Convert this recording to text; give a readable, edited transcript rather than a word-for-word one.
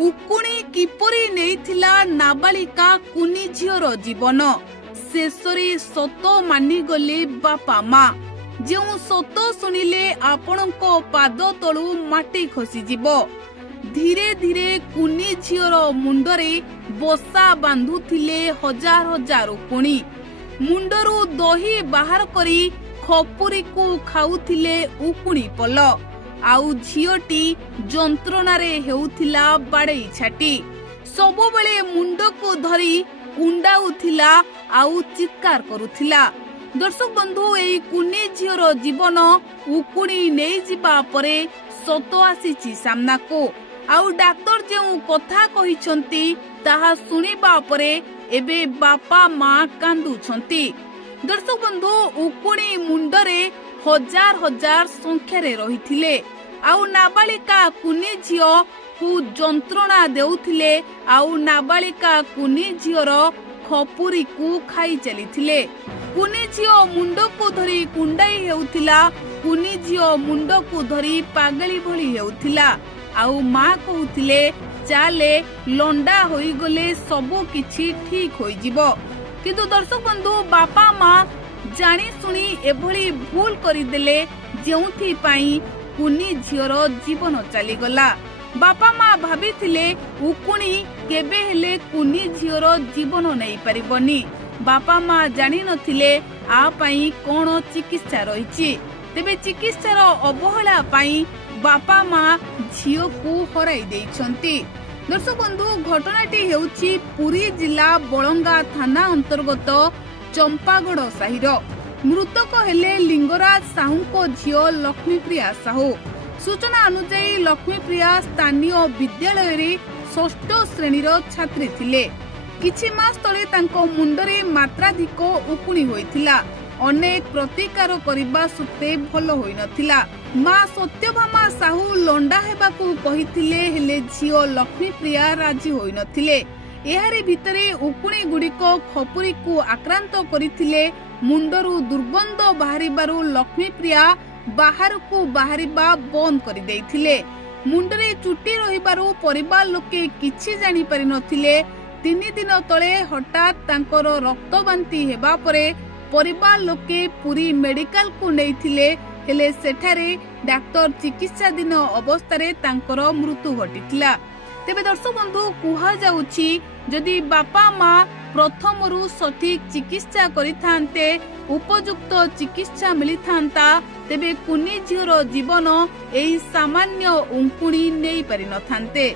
ଉକୁଣି କିପରି ନେଇଥିଲା ନାବାଳିକା କୁନି ଝିଅର ଜୀବନ। ଶେଷରେ ସତ ମାନିଗଲେ ବାପା ମା। ଯେଉଁ ସତ ଶୁଣିଲେ ଆପଣଙ୍କ ପାଦ ତଳୁ ମାଟି ଖସିଯିବ। ଧୀରେ ଧୀରେ କୁନି ଝିଅର ମୁଣ୍ଡରେ ବସା ବାନ୍ଧୁଥିଲେ ହଜାର ହଜାର ଉକୁଣି। ମୁଣ୍ଡରୁ ଦହି ବାହାର କରି ଖପୁରୀକୁ ଖାଉଥିଲେ ଉକୁଣି ପଲ। ଆଉ ଝିଅଟି ଯନ୍ତ୍ରଣାରେ ହେଉଥିଲା ବାଡ଼େଇ ଛାଟି। ସବୁବେଳେ ମୁଣ୍ଡକୁ ଧରି କୁଣ୍ଡାଉଥିଲା ଆଉ ଚିତ୍କାର କରୁଥିଲା। ଦର୍ଶକ ବନ୍ଧୁ, ଏହି କୁନି ଝିଅର ଜୀବନ ଉକୁଣି ନେଇଯିବା ପରେ ସତ ଆସିଛି ସାମ୍ନାକୁ। ଆଉ ଡାକ୍ତର ଯେଉଁ କଥା କହିଛନ୍ତି ତାହା ଶୁଣିବା ପରେ ଏବେ ବାପା ମା କାନ୍ଦୁଛନ୍ତି। ଦର୍ଶକ ବନ୍ଧୁ, ଉକୁଣି ମୁଣ୍ଡରେ ହଜାର ହଜାର ସଂଖ୍ୟାରେ ରହିଥିଲେ। ଆଉ ନାବାଳିକା କୁନି ଝିଅକୁ ଯନ୍ତ୍ରଣା ଦେଉଥିଲେ। ଆଉ ନାବାଳିକା କୁନି ଝିଅର ଖପୁରୀକୁ ଖାଇ ଚାଲିଥିଲେ। କୁନି ଝିଅ ମୁଣ୍ଡକୁ ଧରି କୁଣ୍ଡାଇ ହେଉଥିଲା। କୁନି ଝିଅ ମୁଣ୍ଡକୁ ଧରି ପାଗଳି ଭଳି ହେଉଥିଲା। ଆଉ ମା କହୁଥିଲେ, ଚାଲେ, ଲଣ୍ଡା ହୋଇଗଲେ ସବୁ କିଛି ଠିକ ହୋଇଯିବ। କିନ୍ତୁ ଦର୍ଶକ ବନ୍ଧୁ, ବାପା ମା ଜାଣି ଶୁଣି ଏଭଳି ଭୁଲ କରିଦେଲେ, ଯେଉଁଥିପାଇଁ କୁନି ଝିଅର ଜୀବନ ଚାଲିଗଲା। ବାପା ମା ଭାବିଥିଲେ ଉକୁଣି କେବେ ହେଲେ କୁନି ଝିଅର ଜୀବନ ନେଇପାରିବନି। ବାପା ମା ଜାଣିନଥିଲେ ଆ ପାଇଁ କଣ ଚିକିତ୍ସା ରହିଛି। ତେବେ ଚିକିତ୍ସାର ଅବହେଳା ପାଇଁ ବାପା ମା ଝିଅକୁ ହରାଇ ଦେଇଛନ୍ତି। ଦର୍ଶକ ବନ୍ଧୁ, ଘଟଣାଟି ହେଉଛି ପୁରୀ ଜିଲ୍ଲା ବଳଙ୍ଗା ଥାନା ଅନ୍ତର୍ଗତ ଚମ୍ପାଗଡ଼ ସାହିର। ମୃତକ ହେଲେ ଲିଙ୍ଗରାଜ ସାହୁଙ୍କ ଝିଅ ଲକ୍ଷ୍ମୀପ୍ରିୟା ସାହୁ। ସୂଚନା ଅନୁଯାୟୀ ଲକ୍ଷ୍ମୀପ୍ରିୟା ସ୍ଥାନୀୟ ବିଦ୍ୟାଳୟରେ ଷଷ୍ଠ ଶ୍ରେଣୀର ଛାତ୍ରୀ ଥିଲେ। କିଛି ମାସ ତଳେ ତାଙ୍କ ମୁଣ୍ଡରେ ମାତ୍ରାଧିକ ଉକୁଣି ହୋଇଥିଲା। ଅନେକ ପ୍ରତିକାର କରିବା ସତ୍ତ୍ୱେ ଭଲ ହୋଇନଥିଲା। ମା ସତ୍ୟଭାମା ସାହୁ ଲଣ୍ଡା ହେବାକୁ କହିଥିଲେ, ହେଲେ ଝିଅ ଲକ୍ଷ୍ମୀପ୍ରିୟା ରାଜି ହୋଇନଥିଲେ। ଏହାରି ଭିତରେ ଉକୁଣି ଗୁଡ଼ିକ ଖପୁରୀକୁ ଆକ୍ରାନ୍ତ କରିଥିଲେ। ମୁଣ୍ଡରୁ ଦୁର୍ଗନ୍ଧ ବାହାରିବାରୁ ଲକ୍ଷ୍ମୀପ୍ରିୟା ବାହାରକୁ ବାହାରିବା ବନ୍ଦ କରିଦେଇଥିଲେ। ମୁଣ୍ଡରେ ଚୁଟି ରହିବାରୁ ପରିବାର ଲୋକେ କିଛି ଜାଣିପାରିନଥିଲେ। 3 ଦିନ ତଳେ ହଠାତ୍ ତାଙ୍କର ରକ୍ତ ବାନ୍ତି ହେବା ପରେ ପରିବାର ଲୋକେ ପୁରୀ ମେଡିକାଲକୁ ନେଇଥିଲେ। ହେଲେ ସେଠାରେ ଡାକ୍ତର ଚିକିତ୍ସାଧୀନ ଅବସ୍ଥାରେ ତାଙ୍କର ମୃତ୍ୟୁ ଘଟିଥିଲା। ତେବେ ଦର୍ଶକ ବନ୍ଧୁ, କୁହାଯାଉଛି ଯଦି ବାପା ମା ପ୍ରଥମରୁ ସଠିକ ଚିକିତ୍ସା କରିଥାନ୍ତେ, ଉପଯୁକ୍ତ ଚିକିତ୍ସା ମିଳିଥାନ୍ତା, ତେବେ କୁନି ଝିଅର ଜୀବନ ଏହି ସାମାନ୍ୟ ଉକୁଣି ନେଇ ପାରିନଥାନ୍ତେ।